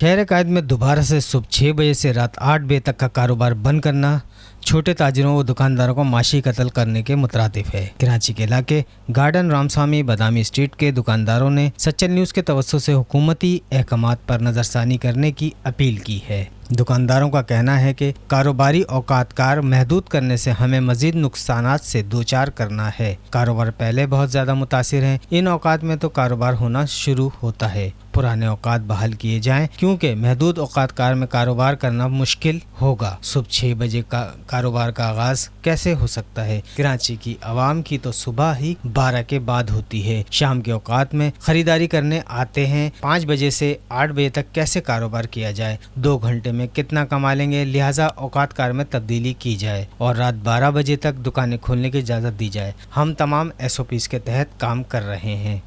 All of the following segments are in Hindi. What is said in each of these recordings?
शहर कायद में दोबारा से सुबह 6 बजे से रात 8 बजे तक का कारोबार बंद करना छोटे ताजिरों व दुकानदारों को माशी कत्ल करने के मुतरादिफ है। कराची के इलाके गार्डन रामस्वामी बादामी स्ट्रीट के दुकानदारों ने सच्चर न्यूज़ के तवज्जो से हुकूमती अहकामात पर नज़रसानी करने की अपील की है। दुकानदारों का कहना है कि कारोबारी औकातकार महदूद करने से हमें मजीद नुकसानात से दो चार करना है। कारोबार पहले बहुत ज़्यादा मुतासिर हैं। इन औकात में तो कारोबार होना शुरू होता है। पुराने औकात बहाल किए जाएं क्योंकि महदूद औकातकार में कारोबार करना मुश्किल होगा। सुबह 6 बजे का कारोबार का आगाज कैसे हो सकता है? कराची की आवाम की तो सुबह ही 12 के बाद होती है। शाम के औकात में खरीदारी करने आते हैं। 5 बजे से 8 बजे तक कैसे कारोबार किया जाए? 2 घंटे में कितना कमा लेंगे? लिहाजा औकातकार में तब्दीली की जाए और रात 12 बजे तक दुकानें खोलने की इजाज़त दी जाए। हम तमाम SOPs के तहत काम कर रहे हैं।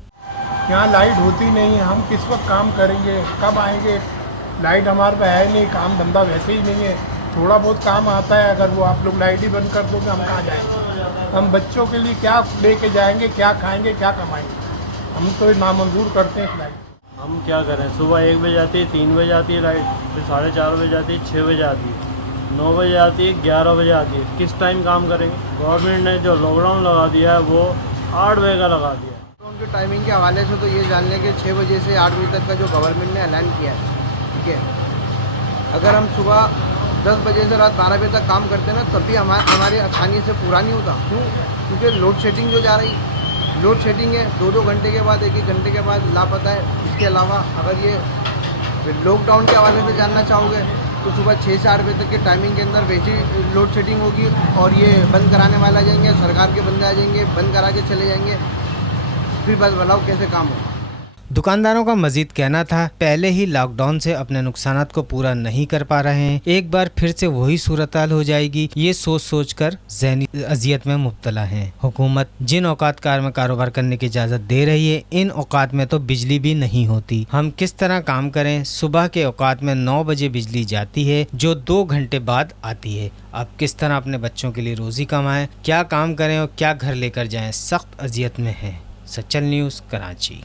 यहाँ लाइट होती नहीं है, हम किस वक्त काम करेंगे, कब आएंगे? लाइट हमारे पे है नहीं, काम धंधा वैसे ही नहीं है। थोड़ा बहुत काम आता है, अगर वो आप लोग लाइट ही बंद कर दोगे हम कहाँ जाएंगे? हम बच्चों के लिए क्या लेके जाएंगे, क्या खाएंगे, क्या कमाएंगे? हम तो नामंजूर करते हैं लाइट। हम क्या करें? सुबह 1 बजे आती है, 3 बजे आती है लाइट, फिर 4:30 बजे आती है, 6 बजे आती है, 9 बजे आती है, 11 बजे आती है। किस टाइम काम करेंगे? गवर्नमेंट ने जो लॉकडाउन लगा दिया है वो 8 बजे का लगा दिया है। उनके टाइमिंग के हवाले से तो ये जान लें कि 6 बजे से 8 बजे तक का जो गवर्नमेंट ने ऐलान किया है, ठीक है, अगर हम सुबह 10 बजे से रात 12 बजे तक काम करते हैं ना, तब भी हमारे आसानी से पूरा नहीं होता। क्यों? क्योंकि लोड शेडिंग जो जा रही, लोड शेडिंग है 2-2 घंटे के बाद, 1-1 घंटे के बाद लापता है। इसके अलावा अगर ये लॉकडाउन के हवाले से जानना चाहोगे तो सुबह 6 से 8 बजे तक के टाइमिंग के अंदर वैसी लोड शेडिंग होगी और ये बंद कराने वाले आ जाएंगे, सरकार के बंदे आ जाएंगे, बंद करा के चले जाएंगे। फिर बस बताओ कैसे काम हो? दुकानदारों का मजीद कहना था, पहले ही लॉकडाउन से अपने नुकसानात को पूरा नहीं कर पा रहे हैं, एक बार फिर से वही सूरत हाल हो जाएगी, ये सोच सोच कर ज़हनी अजियत में मुब्तला हैं। हुकूमत जिन औकातकार में कारोबार करने की इजाज़त दे रही है, इन औकात में तो बिजली भी नहीं होती। हम किस तरह काम करें? सुबह के औकात में 9 बजे बिजली जाती है जो 2 घंटे बाद आती है। अब किस तरह अपने बच्चों के लिए रोज़ी कमाएं? क्या काम करें और क्या घर लेकर जाएं? सख्त अजियत में है। सच्चर न्यूज़, कराची।